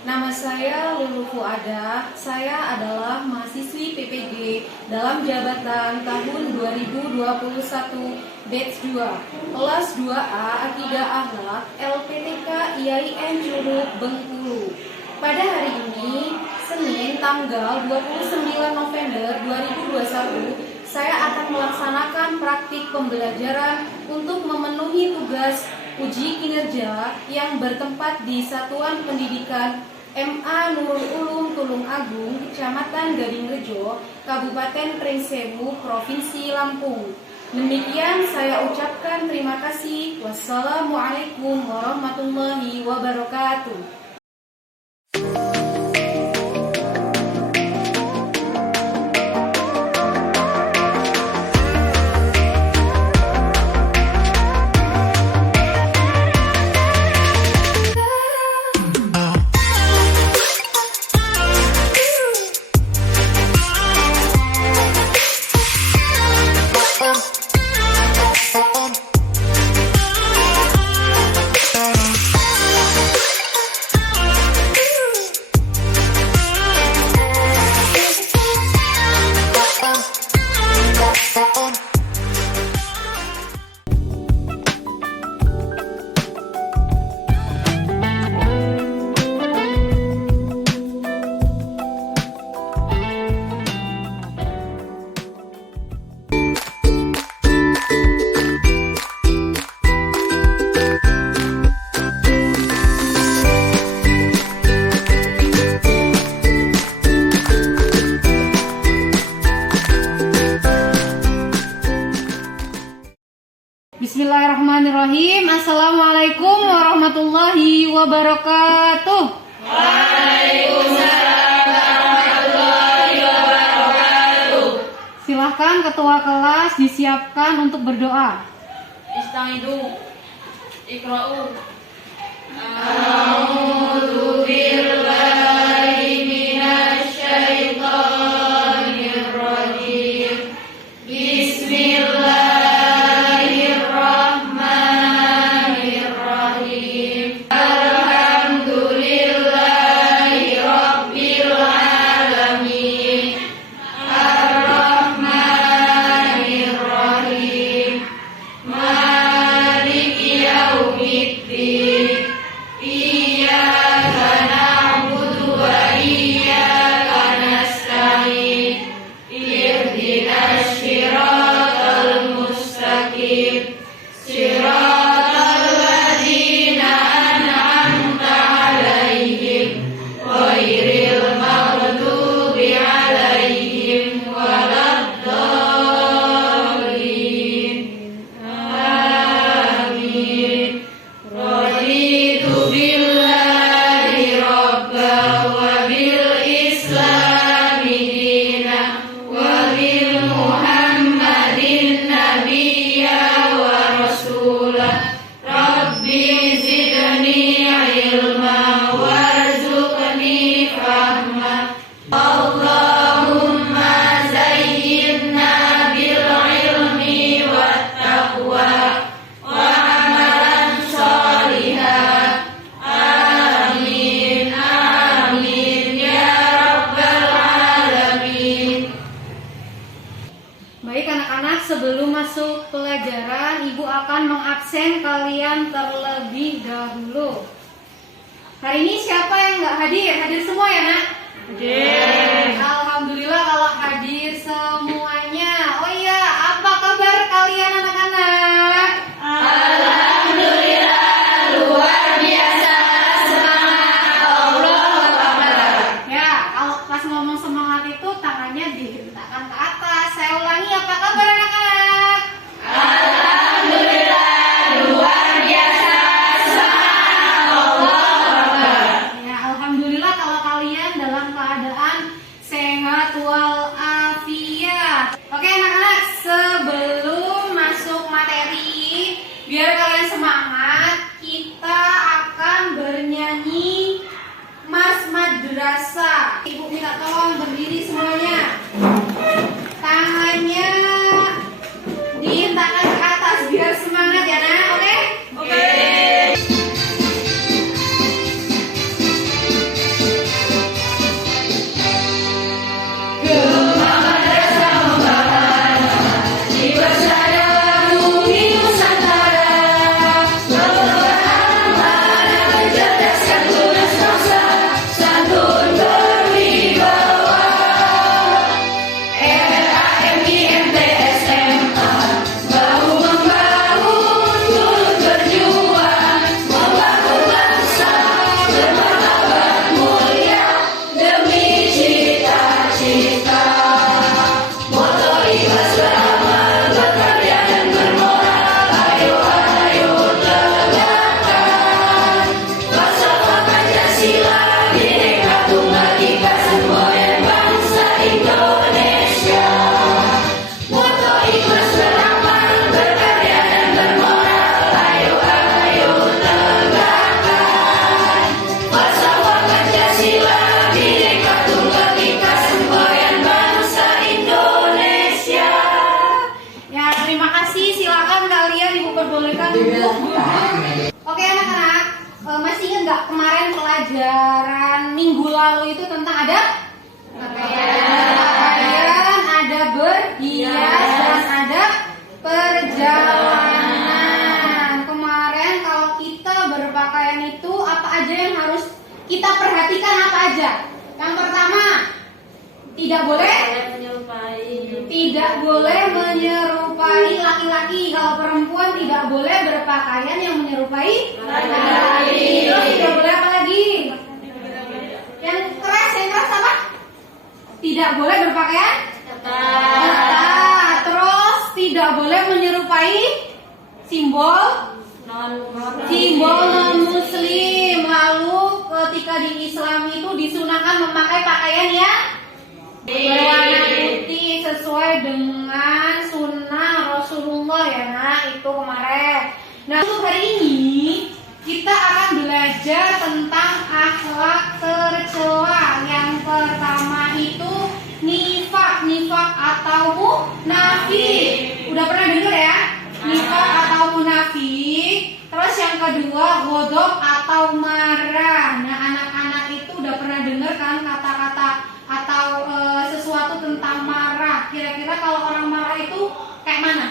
Nama saya Lulu Fuada. Saya adalah mahasiswi PPG dalam jabatan tahun 2021 batch 2, kelas 2A Akidah Akhlak LPTK IAIN Curug Bengkulu. Pada hari ini, Senin tanggal 29 November 2021, saya akan melaksanakan praktik pembelajaran untuk memenuhi tugas uji kinerja yang bertempat di Satuan Pendidikan MA Nurul Ulum Tulung Agung, Kecamatan Gadingrejo, Kabupaten Pringsewu, Provinsi Lampung. Demikian saya ucapkan terima kasih. Wassalamualaikum warahmatullahi wabarakatuh. Bismillahirrahmanirrahim. Assalamualaikum warahmatullahi wabarakatuh. Waalaikumsalam warahmatullahi wabarakatuh. Silahkan ketua kelas disiapkan untuk berdoa. Istaizu. Iqra'u. A'udzu billahi minasy syaithanir rajim. Bismillah. Sebelum masuk pelajaran, Ibu akan mengabsen kalian terlebih dahulu. Hari ini siapa yang nggak hadir? Hadir semua ya, Nak? Hadir. Alhamdulillah kalau hadir semuanya. Oh iya, apa kabar kalian anak-anak? Alhamdulillah, luar biasa. Semangat, Allah Akbar. Ya, kalau pas ngomong semangat itu tangannya dihentakkan ke atas. Saya ulangi, apa kabar anak-anak? Alhamdulillah, luar biasa. Semangat, Allah Akbar. Ya, alhamdulillah kalau kalian dalam keadaan sehat walafiat. Oke anak-anak, sebelum masuk materi, biar kalian semangat, kita akan bernyanyi Mars Madrasah. Ibu minta tolong berdiri semuanya. Tangannya dihentakkan ke atas biar semangat ya, Nak. Oke? Oke. ingat nggak kemarin pelajaran minggu lalu itu tentang ada pakaian, ada berhias, dan ada perjalanan. Kemarin kalau kita berpakaian itu apa aja yang harus kita perhatikan, apa aja? Yang pertama, tidak boleh menyerupai laki-laki. Kalau perempuan tidak boleh berpakaian yang menyerupai laki-laki. Terus tidak boleh apa lagi? Yang keras apa? Tidak boleh berpakaian ketat. Terus tidak boleh menyerupai simbol non muslim. Lalu ketika di Islam itu disunahkan memakai pakaian yang berwarna putih sesuai dengan sunnah Rasulullah ya. Nah itu kemarin. Nah untuk hari ini kita akan belajar tentang akhlak tercela. Yang pertama itu nifak atau munafik. Udah pernah dengar ya? Nifak atau munafik. Terus yang kedua ghodab atau marah. Nah anak-anak itu udah pernah dengar kan kata-kata atau sesuatu tentang marah. Kira-kira kalau orang marah itu kayak mana?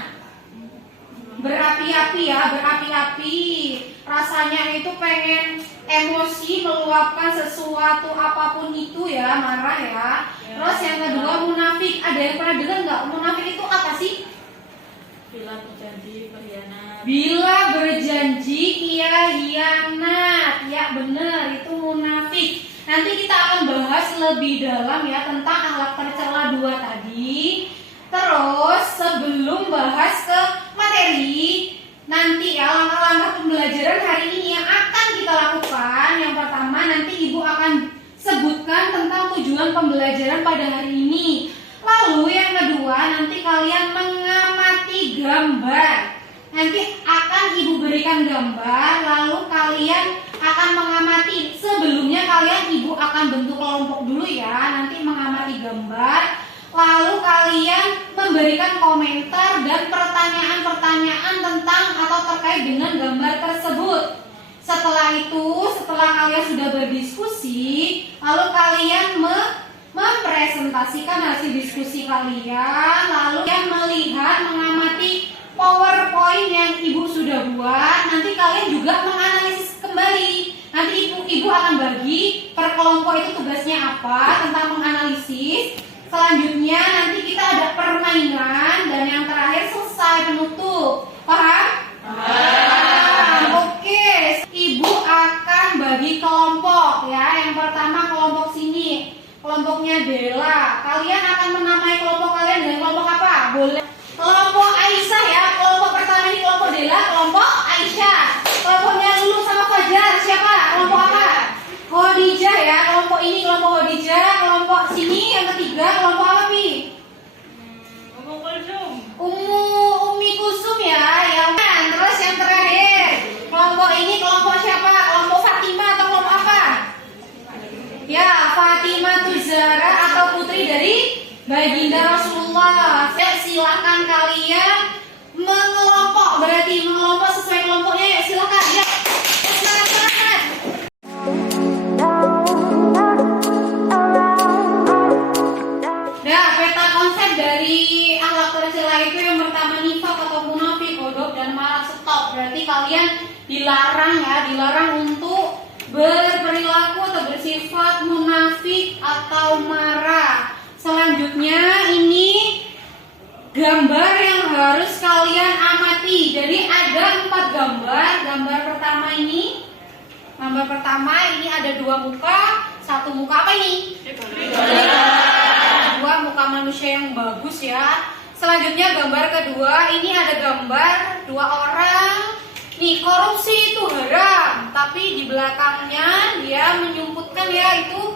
Berapi-api ya, berapi-api. Rasanya itu pengen emosi meluapkan sesuatu apapun itu ya, marah ya. Terus yang kedua munafik. Ada yang pernah dengar nggak? Munafik itu apa sih? Bila berjanji berkhianat. Bila berjanji ia hianat. Ya benar, itu munafik. Nanti kita akan bahas lebih dalam ya tentang akhlak tercela 2 tadi. Terus sebelum bahas ke materi, nanti ya langkah-langkah pembelajaran hari ini yang akan kita lakukan. Yang pertama nanti Ibu akan sebutkan tentang tujuan pembelajaran pada hari ini. Lalu yang kedua nanti kalian mengamati gambar. Nanti akan Ibu berikan gambar, lalu kalian akan mengamati. Sebelumnya kalian Ibu akan bentuk kelompok dulu ya. Nanti mengamati gambar. Lalu kalian memberikan komentar dan pertanyaan-pertanyaan tentang atau terkait dengan gambar tersebut. Setelah itu, setelah kalian sudah berdiskusi, lalu kalian mempresentasikan hasil diskusi kalian. Lalu kalian melihat, mengamati PowerPoint yang Ibu sudah buat. Nanti kalian juga menganalisis kembali. Nanti Ibu akan bagi per kelompok itu tugasnya apa tentang menganalisis. Selanjutnya nanti kita ada permainan dan yang terakhir selesai penutup. Paham? Paham. Oke, Ibu akan bagi kelompok ya. Yang pertama kelompok sini, kelompoknya Dela. Kalian akan menamai kelompok kalian dengan kelompok apa? Boleh. Kelompok Aisyah ya. Kelompok pertama ini kelompok Dela, kelompok Aisyah. Kelompoknya Lulu sama Fajar siapa? Kelompok apa? Khadijah ya. Kelompok ini kelompok Khadijah. Kelompok sini yang ketiga kelompok apa Pi? Umi Kusum ya. Yang terus yang terakhir kelompok ini kelompok siapa? Kelompok Fatimah atau kelompok apa? Ya Fatimah Tuzara atau putri dari baginda Rasulullah. Silakan kalian mengelompok. Berarti mengelompok sesuai kelompoknya ya. Silakan ya. Silakan. Nah, peta konsep dari akhlak tercela itu yang pertama nifak atau munafik, ghodab dan marah. Stop. Berarti kalian dilarang ya, dilarang untuk berperilaku atau bersifat munafik atau marah. Selanjutnya ini gambar yang harus kalian amati. Jadi ada 4 gambar. Gambar pertama ini, gambar pertama ini ada 2 muka. Satu muka apa ini? Dua muka manusia yang bagus ya. Selanjutnya gambar kedua, ini ada gambar 2 orang. Nih korupsi itu haram, tapi di belakangnya dia menyumputkan ya itu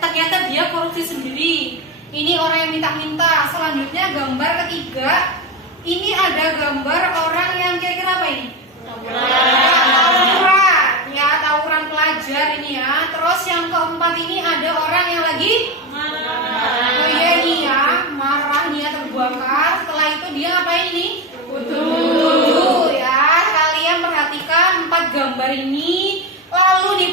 ternyata dia korupsi sendiri. Ini orang yang minta-minta. Selanjutnya gambar ketiga, ini ada gambar orang yang kira-kira apa ini? Tawuran, ya tawuran pelajar ini ya. Terus yang keempat ini ada orang yang lagi marah. Oh iya nih ya, marah nih ya, terbakar. Setelah itu dia ngapain ini? Wudu ya. Kalian perhatikan 4 gambar ini. Lalu di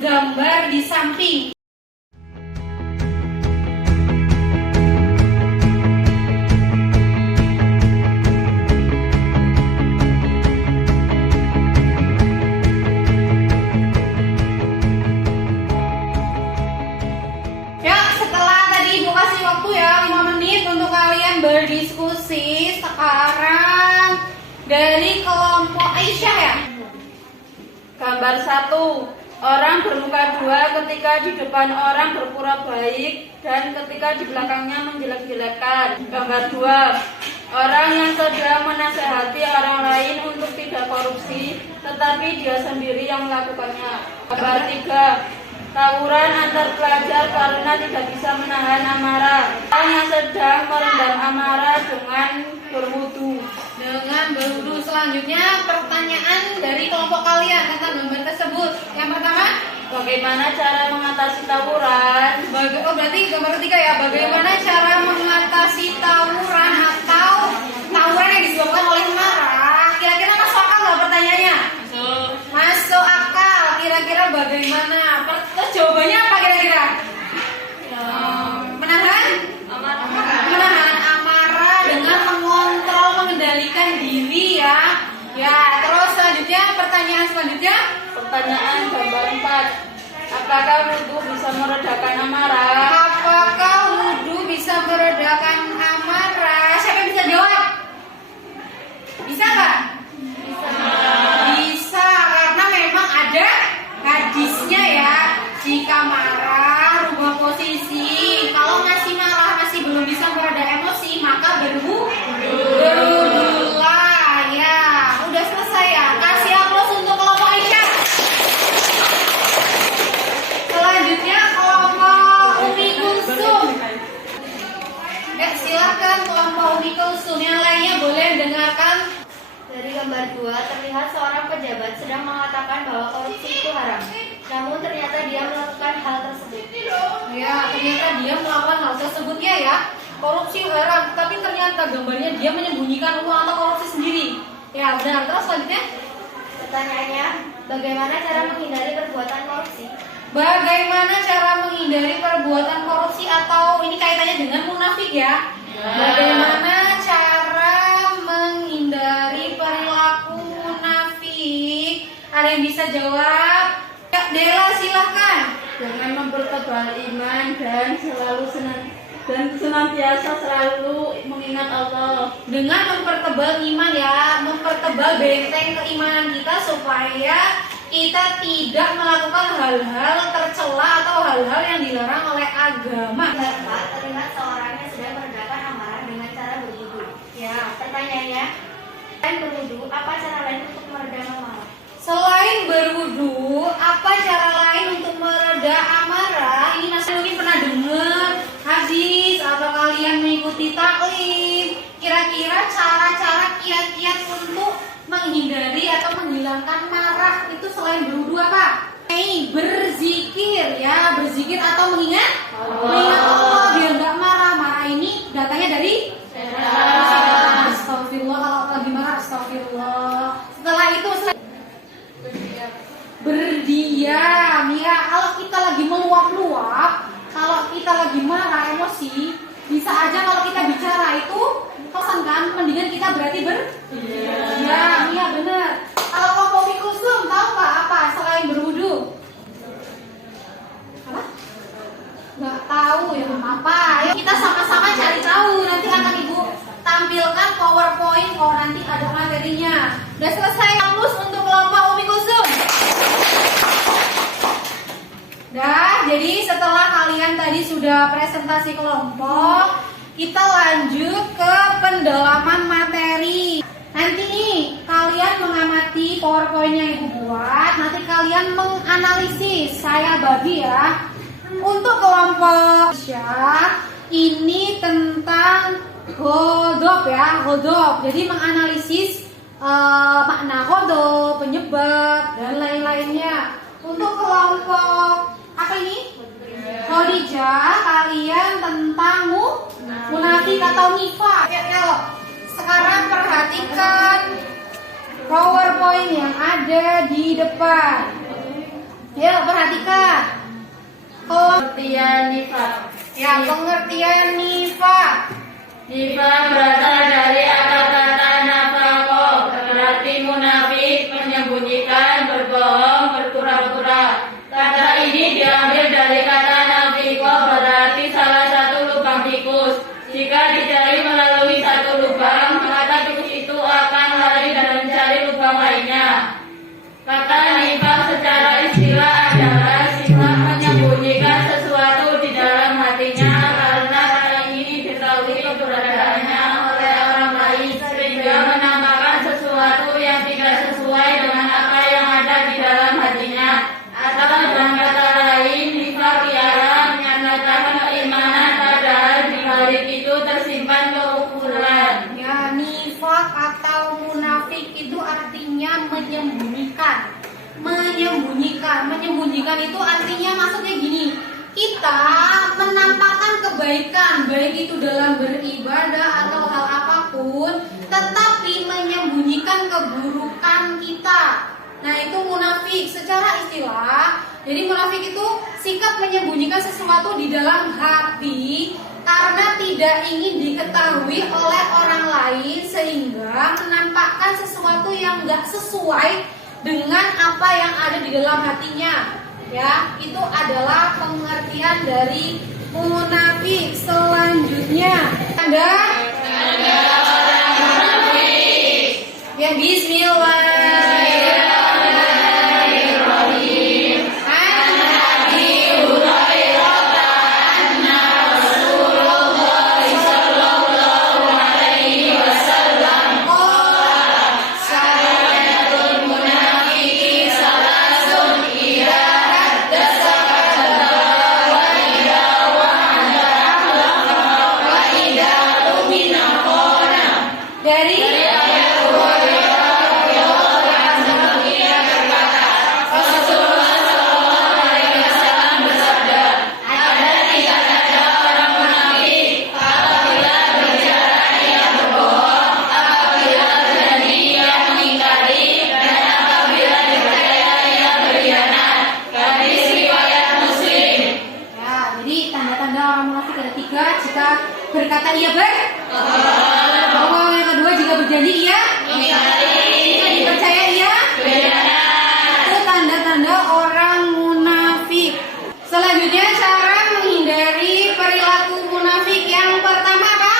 gambar di samping. Ya, setelah tadi Ibu kasih waktu ya 5 menit untuk kalian berdiskusi, sekarang dari kelompok Aisyah ya. Gambar 1. Orang bermuka dua ketika di depan orang berpura baik dan ketika di belakangnya menjelek-jelekan. Gambar 2. Orang yang sedang menasehati orang lain untuk tidak korupsi, tetapi dia sendiri yang melakukannya. Gambar 3. Tawuran antar pelajar karena tidak bisa menahan amarah. Orang yang sedang merendam amarah dengan berwudu. Selanjutnya pertanyaan dari kelompok kalian tentang gambar tersebut. Yang pertama, Bagaimana cara mengatasi tawuran? berarti gambar ketiga ya. Bagaimana cara mengatasi tawuran atau tawuran yang disebabkan oleh marah? Kira-kira masuk akal nggak pertanyaannya? Masuk akal. Kira-kira bagaimana? Terus jawabannya apa kira-kira? Menahan amarah dengan mengontrol, mengendalikan diri ya. Ya, terus selanjutnya pertanyaan selanjutnya. Pertanyaan gambar 4. Apakah wudu bisa meredakan amarah? Apakah wudhu bisa meredakan amarah? Siapa yang bisa jawab? Bisa nggak? Bisa, karena memang ada hadisnya ya. Jika marah, rubah posisi. Kalau masih marah, masih belum bisa mereda emosi, maka berwudhulah ya. Udah selesai ya. Kasih aplaus untuk kelompok Aisyah. Selanjutnya kelompok Umi Kulsum. Silakan kelompok Umi Kulsum. Yang lainnya boleh dengarkan. Dari gambar 2 terlihat seorang pejabat sedang mengatakan bahwa korupsi itu haram. Namun ternyata dia melakukan hal tersebut. Ya, ternyata dia melakukan hal tersebut ya. Korupsi haram, tapi ternyata gambarnya dia menyembunyikan uang atau korupsi sendiri. Ya, benar. Terus selanjutnya, Pertanyaannya, bagaimana cara menghindari perbuatan korupsi? bagaimana cara menghindari perbuatan korupsi atau ini kaitannya dengan munafik ya? Bagaimana cara menghindari perilaku munafik? Ada yang bisa jawab? Ya, Dela silahkan. Jangan mempertebal iman dan senantiasa selalu mengingat Allah. Dengan mempertebal iman ya, mempertebal benteng keimanan kita supaya kita tidak melakukan hal-hal tercela atau hal-hal yang dilarang oleh agama. Gambar 4 terlihat seorang yang sedang meredakan amarah dengan cara berwudu. Ya, pertanyaannya, selain berwudu, apa cara lain untuk meredam amarah? Selain berwudu, apa cara lain untuk mereda amarah? Ini Mas Luni pernah dengar hadis atau kalian mengikuti taklim? Kira-kira cara-cara kiat-kiat untuk menghindari atau menghilangkan marah itu selain berwudu apa? Berzikir ya, berzikir atau mengingat Allah biar nggak marah. Marah ini datanya dari astagfirullah, kalau lagi marah astagfirullah. Setelah itu berdiam ya. Kalau kita lagi meluap-luap, kalau kita lagi marah emosi, bisa aja kalau kita bicara itu kosan kan, mendingan kita berarti berdiam. Iya benar. Kalau kelompok Fikusum tahu nggak apa selain berwudu? Apa? Nggak tahu ya, apa? Ayo kita sama-sama cari tahu. Nanti akan Ibu tampilkan PowerPoint kalau nanti ada materinya. Udah selesai kampus untuk kelompok Umi Kusum. Dah, jadi setelah kalian tadi sudah presentasi kelompok, kita lanjut ke pendalaman materi. Nanti nih kalian mengamati PowerPoint yang Ibu buat, nanti kalian menganalisis. Saya bagi ya. Untuk kelompok Syah, ini tentang Ghodop ya, Ghodop. Jadi menganalisis makna Ghodop, penyebab dan lain-lainnya. Untuk kelompok apa ini? Khadijah, kalian tentang munafik atau nifaq. Ya, sekarang perhatikan PowerPoint yang ada di depan. Ya, perhatikan. Pengertian nifak. Ya, pengertian nifak. Nifak berasal dari akar kata nafaqah, berarti munafik, menyembunyikan, berbohong, berpura-pura. Kata ini diambil dari kata nafiqah, berarti salah satu lubang tikus. Jika dicari melalui satu lubang, maka tikus itu akan lari dan mencari lubang lainnya. Kata nifak secara istilah adalah sifat menyembunyikan sesuatu di dalam hatinya karena hal ini diketahui keberadaannya oleh orang lain sehingga menampakkan sesuatu yang tidak sesuai dengan apa yang ada di dalam hatinya. Atau dengan kata lain, nifak ialah menyatakan keimanan padahal di balik itu tersimpan kekufuran. Ya, nifak atau munafik itu artinya menyembunyikan. Menyembunyikan itu artinya maksudnya gini. Kita menampakkan kebaikan, baik itu dalam beribadah atau hal apapun, tetapi menyembunyikan keburukan kita. Nah, itu munafik secara istilah. Jadi munafik itu sikap menyembunyikan sesuatu di dalam hati karena tidak ingin diketahui oleh orang lain sehingga menampakkan sesuatu yang enggak sesuai dengan apa yang ada di dalam hatinya. Ya, itu adalah pengertian dari munafik. Selanjutnya, tanda orang munafik. Ya, bismillahirrahmanirrahim. Dari berkata iya bohong. Yang kedua jika berjanji iya jika dipercaya iya itu tanda-tanda orang munafik. Selanjutnya cara menghindari perilaku munafik. Yang pertama apa?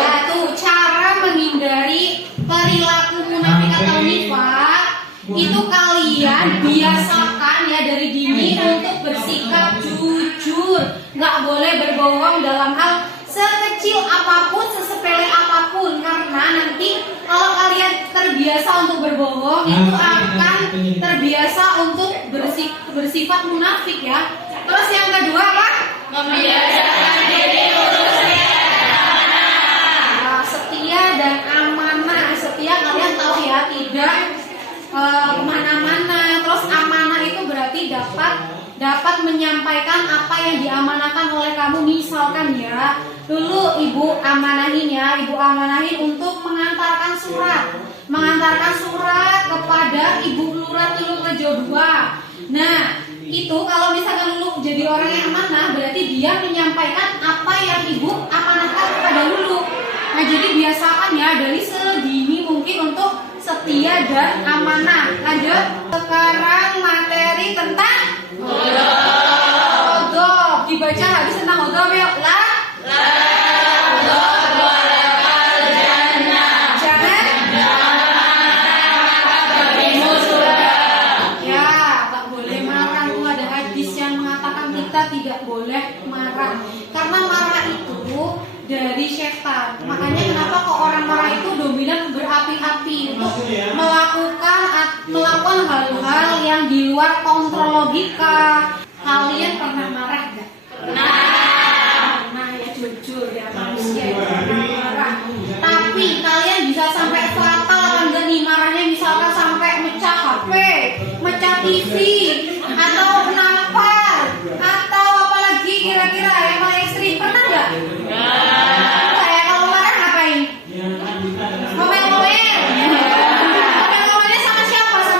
Nah, tuh cara menghindari perilaku munafik atau nifak itu kalian biasakan ya dari dini untuk bersikap jujur, nggak boleh berbohong dalam hal sekecil apapun, sesepele apapun, karena nanti kalau kalian terbiasa untuk berbohong itu akan terbiasa untuk bersifat munafik ya. Terus yang kedua apa? Membiasakan diri untuk setia dan amanah. Setia kalian tahu ya, tidak kemana-mana. Terus amanah itu berarti dapat menyampaikan apa yang diamanahkan oleh kamu. Misalkan ya, dulu ibu amanahin untuk mengantarkan surat kepada Ibu Lurah Tulungajo 2. Nah, itu kalau misalkan Lulu jadi orang yang amanah, berarti dia menyampaikan apa yang ibu amanahkan kepada Lulu. Nah, jadi biasakan ya dari sedini mungkin untuk setia dan amanah. Lanjut. Sekarang materi tentang Hodop. Dibaca habis tentang Hodop ya. Jangan ya, tak boleh marah. Itu ada hadis yang mengatakan kita tidak boleh marah, karena marah itu dari setan. Makanya kenapa kok orang marah itu dominan berapi-api untuk melakukan hal-hal yang di luar kontrol logika. Kalian pernah marah nggak? Pernah ya, jujur ya, manusia itu pernah marah. Tapi kalian bisa sampai fatal kan nggak nih marahnya? Misalkan sampai mecah HP, mecah TV, atau nampar, atau apalagi kira-kira yang paling ekstrim, pernah nggak? Saya kalau marah ngapain? Komen-komennya sama siapa? Sama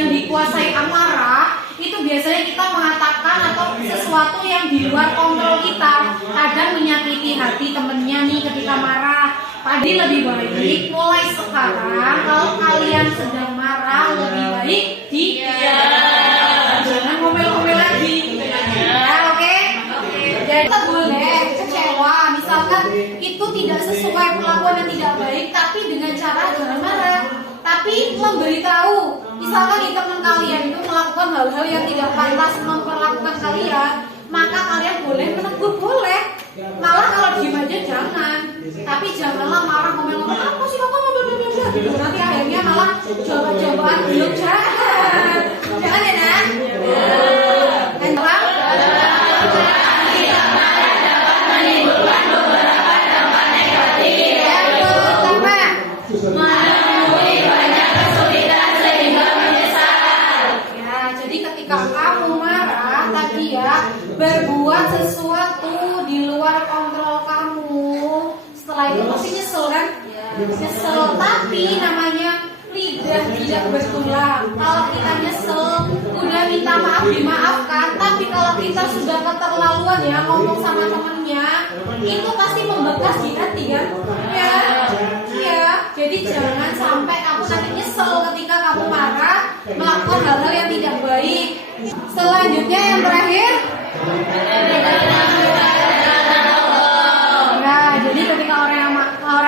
yang dikuasai amarah, itu biasanya kita mengatakan atau sesuatu yang di luar kontrol kita. Kadang menyakiti hati temennya nih ketika marah. Tadi lebih baik mulai sekarang kalau kalian sedang marah lebih baik jangan ngomel-ngomel lagi. Ya, oke? Jadi kita boleh kecewa, misalkan itu tidak sesuai perlakuan yang tidak baik, tapi dengan cara jangan marah, tapi memberitahu. Misalkan di teman kalian itu melakukan hal-hal yang tidak pantas memperlakukan kalian, maka kalian boleh menegur, boleh. Malah kalau diem aja jangan. Tapi janganlah marah ngomel-ngomel, apa sih kamu ngomel-ngomel gitu. Nanti akhirnya malah jawaban-jawaban belum jangan. Jangan ya, Nak? Dan bang? Berbuat sesuatu di luar kontrol kamu, setelah itu pasti nyesel kan? Nyesel, tapi namanya lidah tidak bertulang. Kalau kita nyesel, udah minta maaf dimaafkan, tapi kalau kita sudah keterlaluan ya ngomong sama temennya, itu pasti membekas di hati kan? Ya. Jadi jangan sampai kamu nanti nyesel ketika kamu marah melakukan hal-hal yang tidak baik. Selanjutnya yang terakhir. Nah, jadi ketika orang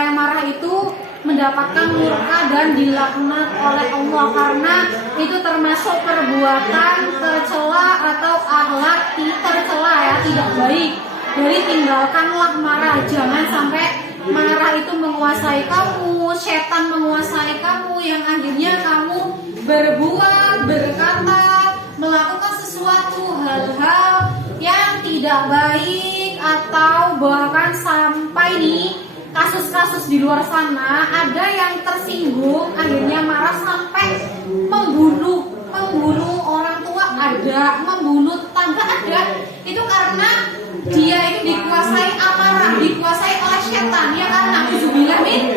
yang marah itu mendapatkan murka dan dilaknat oleh Allah karena itu termasuk perbuatan tercela atau akhlak tercela ya, tidak baik. Jadi tinggalkanlah marah, jangan sampai marah itu menguasai kamu, setan menguasai kamu yang akhirnya kamu berbuat, berkata, melakukan sesuatu hal-hal yang tidak baik, atau bahkan sampai nih kasus-kasus di luar sana ada yang tersinggung akhirnya marah sampai membunuh orang tua ada, membunuh tetangga ada. Itu karena dia itu dikuasai amarah, dikuasai oleh setan ya kan? Na'udzubillah min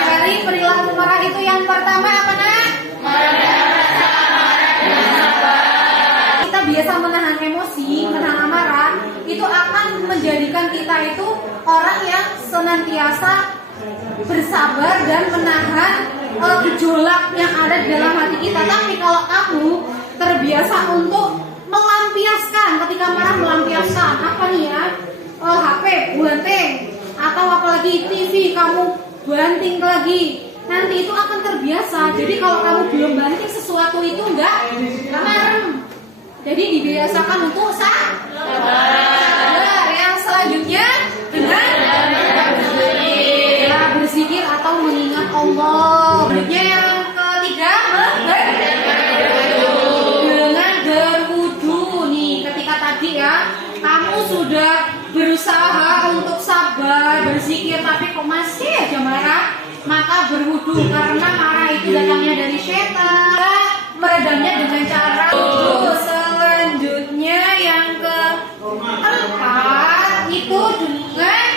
dari perilaku marah itu yang pertama apa nak? Kita biasa menahan emosi, menahan amarah, itu akan menjadikan kita itu orang yang senantiasa bersabar dan menahan gejolak yang ada di dalam hati kita. Tapi kalau kamu terbiasa untuk melampiaskan, ketika marah melampiaskan apa nih ya, HP banting, atau apalagi TV kamu banting lagi, nanti itu akan terbiasa. Jadi kalau kamu belum banting sesuatu itu enggak merem. Jadi dibiasakan untuk sabar. Yang selanjutnya dengan berzikir atau mengingat Allah. Selanjutnya yang ketiga dengan berwudu nih. Ketika tadi ya kamu sudah berusaha untuk sabar, berzikir, tapi kok masih aja marah, maka berwudu karena marah itu datangnya dari setan. Meredamnya dengan cara wudu. Selanjutnya yang keempat itu dengan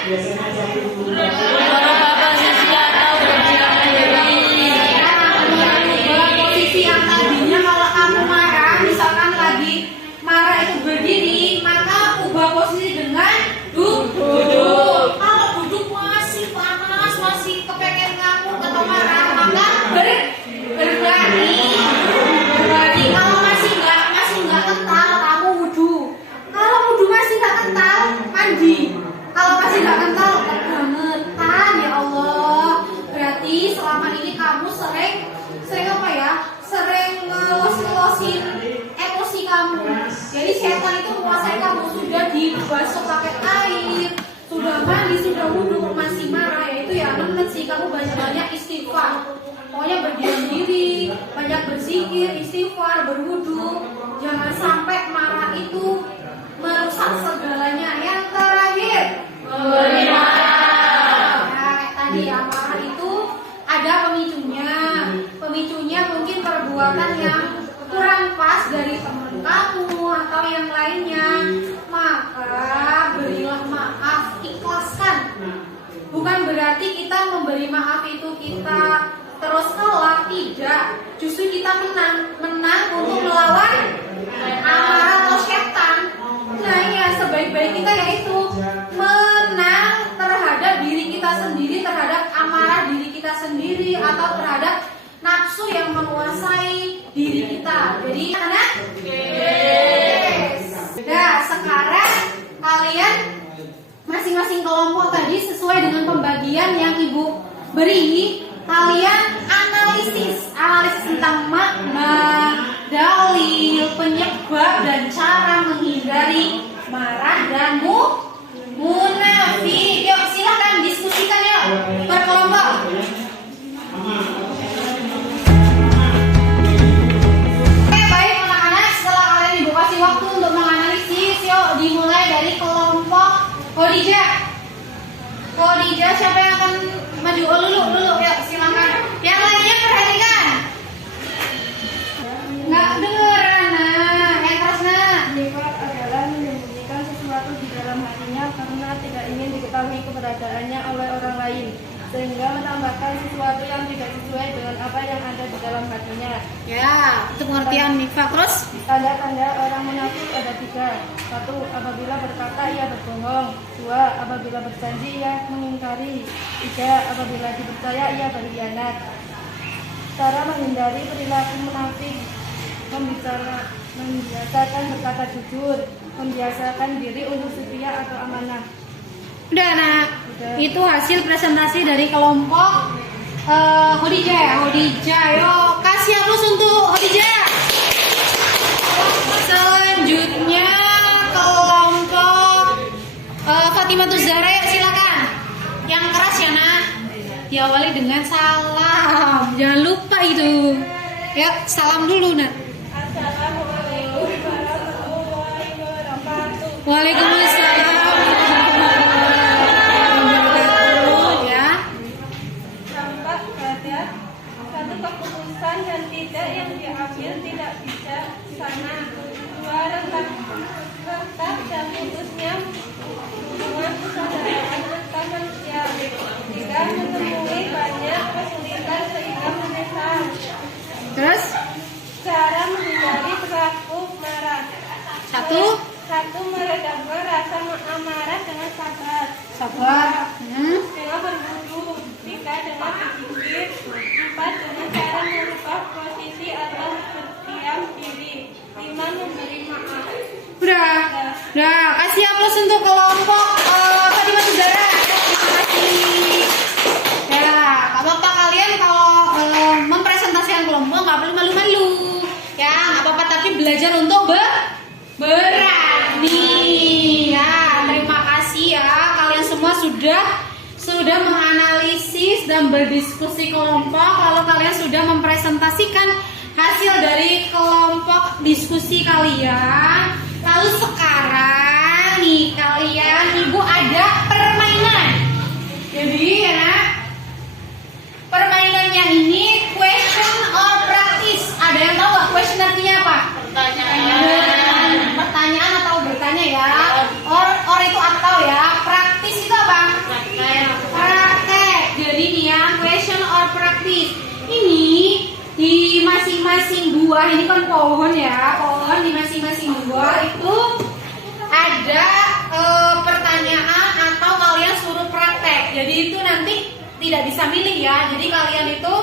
posisi yang tadinya kalau kamu marah, misalkan lagi marah itu berdiri, maka ubah posisi dengan duduk. Kalau duduk masih panas, masih kepengen ngamuk atau marah, maka berbaring. Kalau masih nggak kental, kamu wudu. Kalau wudu masih nggak kental, mandi. Kalau masih nggak kental, kebangetan ya Allah. Berarti selama ini kamu sering apa ya? Sering ngelos-ngelosin emosi kamu. Jadi setan itu menguasai kamu, sudah dibasuh pakai air, sudah mandi, sudah wudu, masih marah. Ya itu ya menurut sih kamu banyak-banyak istighfar. Pokoknya berdiam diri, banyak berzikir, istighfar, berwudu. Jangan sampai marah itu merusak segalanya. Yang terakhir, kayak tadi ya, marah itu ada pemicunya. Pemicunya mungkin perbuatan yang kurang pas dari teman kamu atau yang lainnya. Maka berilah maaf, ikhlaskan. Bukan berarti kita memberi maaf itu kita terus kalah, tidak. Justru kita menang untuk melawan amarah atau setan. Nah ya, sebaik-baik kita yaitu menang terhadap diri kita sendiri, terhadap amarah diri kita sendiri, atau terhadap nafsu yang menguasai diri kita. Jadi anak, yes. Nah sekarang kalian masing-masing kelompok tadi sesuai dengan pembagian yang ibu beri, kalian analisis tentang makna, dalil, penyebab, dan cara menghindari marah dan munafik. Yuk silakan diskusikan yuk per kelompok. Oke baik anak-anak, setelah kalian ibu kasih waktu untuk menganalisis, yuk dimulai dari kelompok Khadijah, siapa yang akan maju? Oh, Lulu, yuk silakan. Yang lainnya perhatikan. Nggak dengar, Ana. Keras, Nak. Nifaq adalah menyembunyikan sesuatu di dalam hatinya karena tidak ingin diketahui keberadaannya oleh orang lain, sehingga menambahkan sesuatu yang tidak sesuai dengan apa yang ada di dalam hatinya. Ya, itu pengertian nifaq. Terus? Tanda-tanda orang munafik ada 3. 1. Apabila berkata ia berbohong. 2. Apabila berjanji ia mengingkari. 3. Apabila dipercaya ia berkhianat. Cara menghindari perilaku munafik: membiasakan berkata jujur, membiasakan diri untuk setia atau amanah. Udah, Nak. Itu hasil presentasi dari kelompok Khadijah. Yuk, kasih aplaus untuk Khadijah. Selanjutnya kelompok Fatimatuz Zahra, yuk silakan. Yang keras ya, Nak. Diawali dengan salam. Jangan lupa itu. Yuk, salam dulu, Nak. Assalamualaikum warahmatullahi wabarakatuh. Waalaikumsalam. Tampak pada satu keputusan yang diambil tidak bisa sana. 2. Retak dan putusnya hubungan persaudaraan antar manusia. 3. Menemui banyak kesulitan sehingga menyesal. Terus? Cara menghindari perilaku marah. 1. Meredamkan rasa amarah dengan Sabar. dengan berwudu. 3. Dengan berzikir. 4. Dengan cara merubah posisi atau berdiam diri. 5. Memberi maaf. Udah. Kasih aplaus untuk kelompok Fatimatuz Zahra. Terima kasih. Ya, Kak Bapak kalian kalau mempresentasikan kelompok nggak perlu malu-malu. Ya, nggak apa-apa, tapi belajar untuk berani. Ya, terima kasih ya. Kalian semua sudah menganalisis dan berdiskusi kelompok. Lalu kalian sudah mempresentasikan hasil dari kelompok diskusi kalian. Lalu sekarang nih kalian, ibu ada permainan. Jadi ya, permainannya ini question or practice. Ada yang tahu nggak question artinya apa? Pertanyaan atau bertanya ya. Or itu atau ya. Praktis itu apa? Praktek. Jadi nih ya, question or practice. Ini di masing-masing buah, ini kan pohon ya, pohon di masing-masing buah itu ada pertanyaan atau kalian suruh praktek. Jadi itu nanti tidak bisa milih ya. Jadi kalian itu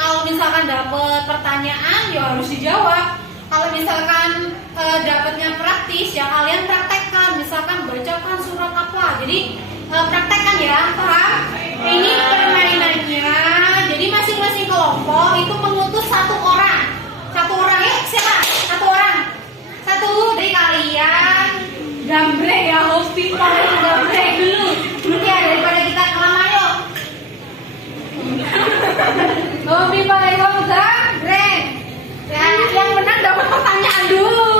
kalau misalkan dapat pertanyaan ya harus dijawab. Kalau misalkan dapatnya praktis ya kalian praktekkan. Misalkan bacakan surat apa. Jadi praktekkan ya, paham? Ini permainannya. Jadi masing-masing kelompok itu mengutus satu orang. Yuk siapa? Satu dari kalian gambreng ya, hobi paling gambreng dulu. Ya daripada kita kelamaan yuk. Hobi paling gambreng. Ya, yang menang dapat pertanyaan dulu.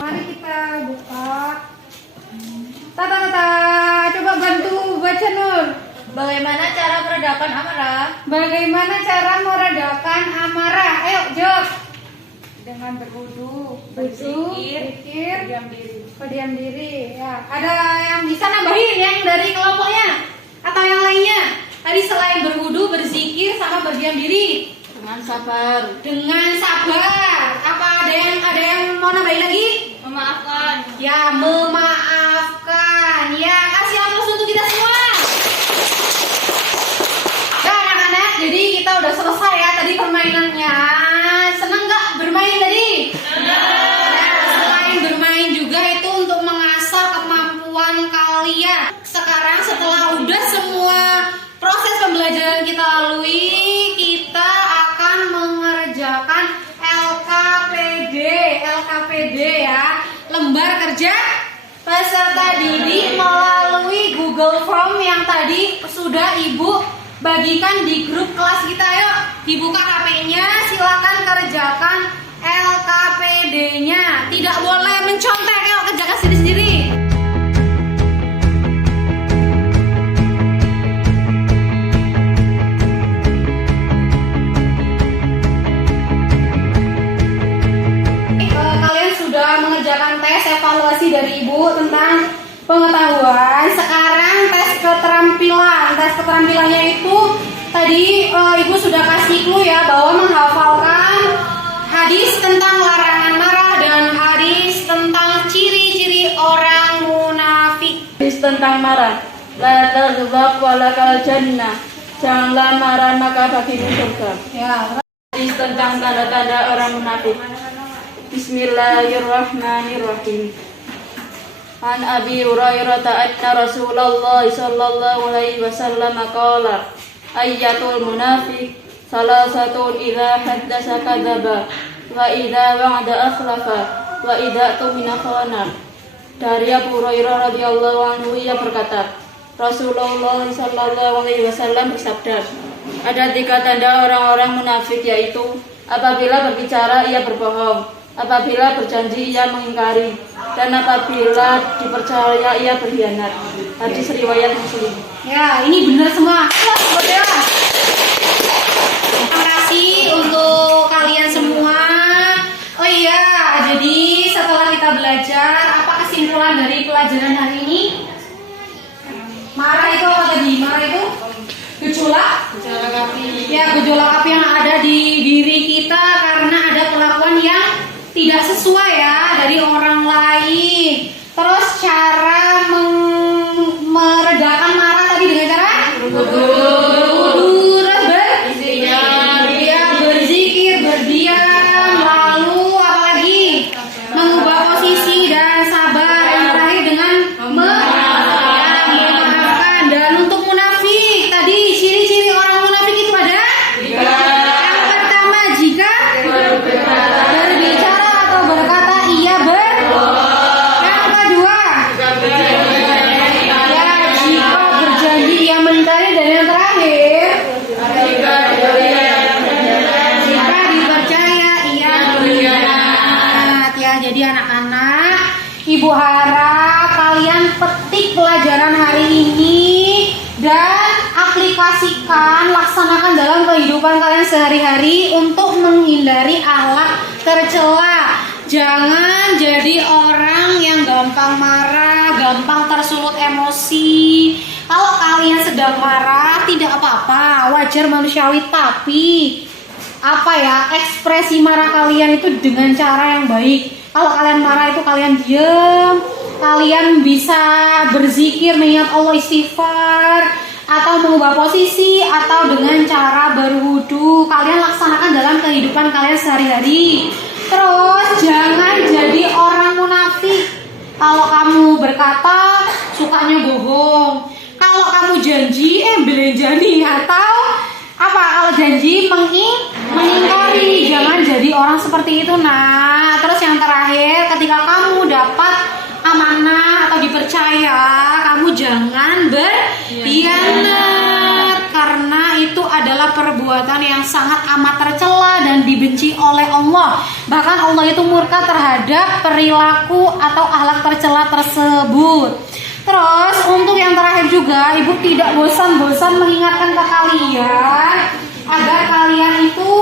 Mari kita buka. Tata, coba bantu baca Nur. Bagaimana cara meredakan amarah? Ayo, jawab. Dengan berwudu, Berzikir, berdiam diri. Ya, ada yang bisa nambahin yang dari kelompoknya atau yang lainnya? Tadi selain berwudu, berzikir sama sabar. Dengan sabar. Apa ada yang mau nambahin lagi? Memaafkan. Ya, memaafkan. Ya, kasih aplaus untuk kita semua. Ya, anak-anak, jadi kita udah selesai ya tadi permainannya. Seneng nggak bermain tadi? Selain bermain juga itu untuk mengasah kemampuan kalian. Sekarang setelah udah semua proses pembelajaran kita lalui, kita akan mengerjakan LKPD ya, lembar kerja peserta didik melalui Google Form yang tadi sudah Ibu bagikan di grup kelas kita. Ayo dibuka HP-nya, silakan kerjakan LKPD-nya. Tidak boleh mencontek, ayo kerjakan sendiri-sendiri. Kalian sudah mengerjakan tes evaluasi dari Ibu tentang pengetahuan. Sekarang tes keterampilan. Tes keterampilannya itu tadi Ibu sudah kasih clue ya, bahwa menghafalkan hadis tentang larangan marah dan hadis tentang ciri-ciri orang munafik. Hadis tentang marah. La taghdab wa lakal jannah. Janganlah marah maka bagimu surga. Ya. Hadis tentang tanda-tanda orang munafik. Bismillahirrahmanirrahim. An Abi Hurairah anna Rasulullah sallallahu alaihi wasallam qala ayyatul munafiq salasatun idza haddasa kadzaba wa idza wa'ada akhlafa wa idza tumina khana. Dari Abu Hurairah radhiyallahu anhu, ia berkata, Rasulullah sallallahu alaihi wasallam bersabda, ada 3 tanda orang-orang munafik, yaitu apabila berbicara ia berbohong, apabila berjanji ia mengingkari, dan apabila dipercaya ia berkhianat. Hadis riwayat Muslim. Ya, ini benar semua. Terima kasih untuk kalian semua. Oh iya, jadi setelah kita belajar, apa kesimpulan dari pelajaran hari ini? Marah itu apa tadi? Marah itu gejolak api. Ya, gejolak api yang ada di diri kita karena ada perlakuan yang tidak sesuai ya dari orang lain. Terus cara meredakan marah tadi dengan cara berwudu, berzikir, berdiam, lalu apa lagi? Mengubah posisi dan sabar. Yang terakhir dengan memaafkan. Dan untuk munafik tadi ciri-ciri orang munafik itu ada? Yang pertama, jika berbicara atau berkata ia yang kedua, ya, jika berjanji ia mengingkari, dan yang terakhir, jika dipercaya ia berkhianat. Ya, jadi anak-anak, Ibu harap kalian petik pelajaran hari ini dan aplikasikan, laksanakan dalam kehidupan kalian sehari-hari untuk menghindari akhlak tercela. Jangan jadi orang yang gampang marah, gampang tersulut emosi. Kalau kalian sedang marah, tidak apa-apa, wajar, manusiawi, tapi ekspresi marah kalian itu dengan cara yang baik. Kalau kalian marah itu kalian diam, kalian bisa berzikir, mengingat Allah, istighfar, atau mengubah posisi, atau dengan cara berwudu. Kalian laksanakan dalam kehidupan kalian sehari-hari. Terus jangan jadi orang munafik. Kalau kamu berkata, sukanya bohong. Kalau kamu janji, belenjani, atau kalau janji mengingkari. Jangan jadi orang seperti itu. Nah, terus yang terakhir, ketika kamu dapat amanah atau dipercaya, kamu jangan berkhianat, karena itu adalah perbuatan yang sangat amat tercela dan dibenci oleh Allah. Bahkan Allah itu murka terhadap perilaku atau akhlak tercela tersebut. Terus untuk yang terakhir juga, Ibu tidak bosan-bosan mengingatkan ke kalian agar kalian itu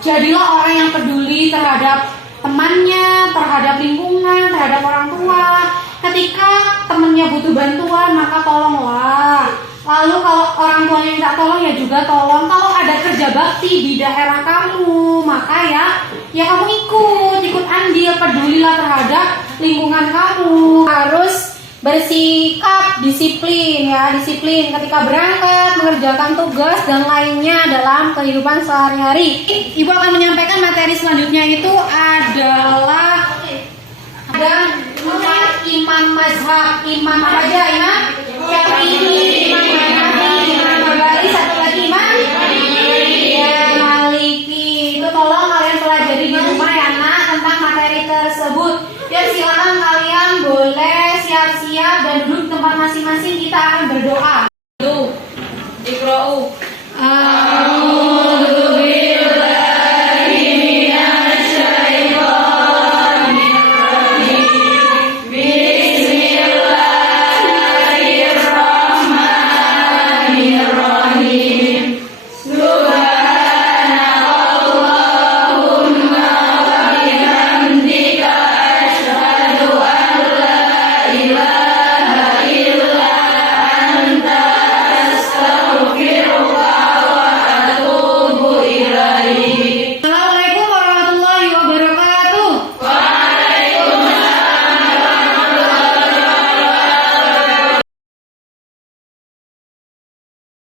jadilah orang yang peduli terhadap temannya, terhadap lingkungan, terhadap orang tua. Ketika temannya butuh bantuan, maka tolonglah. Lalu kalau orang orang tuanya minta tolong ya juga tolong. Kalau ada kerja bakti di daerah kamu, maka ya kamu ikut andil, pedulilah terhadap lingkungan kamu. Harus bersikap disiplin ya, disiplin ketika berangkat, mengerjakan tugas dan lainnya dalam kehidupan sehari-hari. Ibu akan menyampaikan materi selanjutnya, itu adalah ada 4 imam mazhab. Imam apa aja? Imam Syafi'i, Imam